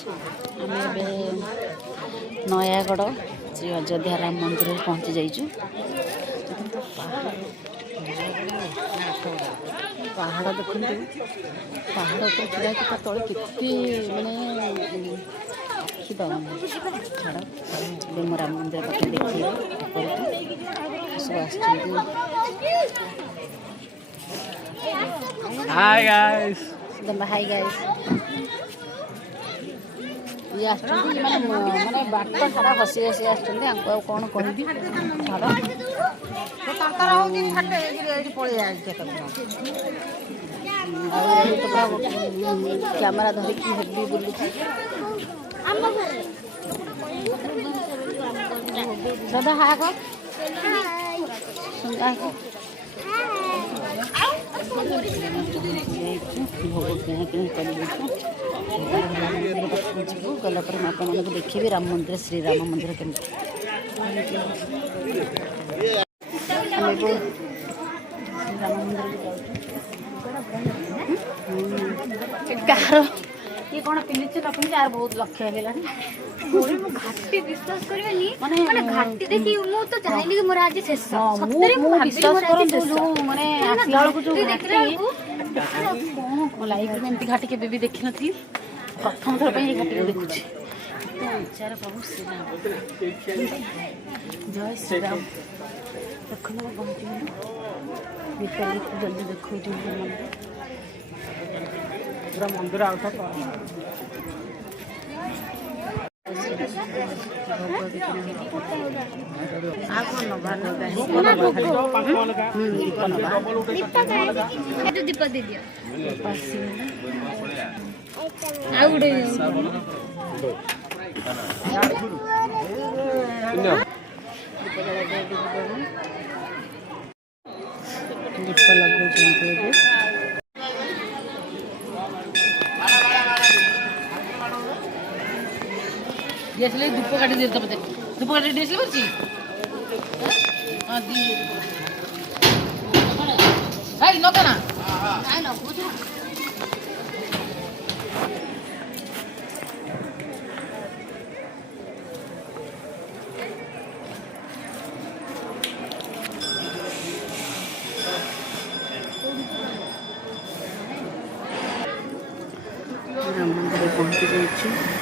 आम ए नयागढ़ श्री अयोध्या राम मंदिर पहुँची जाइचु। पहाड़ देखु पहाड़ ऊपर छड़ा कि तले के माने छाड़ राम मंदिर पाखे देखिए सब हाय गाइस हाय गाइस ये माने बाट सारा हसी हसी कौन कहबी कैमरा धरिकी हेबी बुलू दादा हाय भोग गला पर आप देखिए राम मंदिर श्री राम मंदिर के राम मंदिर ये कौन पिंधि न पिंधि यार बहुत लक्ष्य है घाटी विश्वास करबेनी माने घाटी देखि मु तो चाहली कि मोर आज शेष सत्तरे मु विश्वास करो जो माने आसला को जो घाटी मो लाइफ में एमती घाटी के बेबी देखि नथी प्रथम थर पे ये घाटी को देखुची विचार प्रभु श्री राम जय श्री राम देखो पहुंची जल्दी देखो पूरा मंदिर आउट था दीप दे दिया दीप लगो दिए धूप काटी दे तो धूप काटी दिए बच्ची हाँ दी भाई न करना राम मंदिर पहुँची जाइए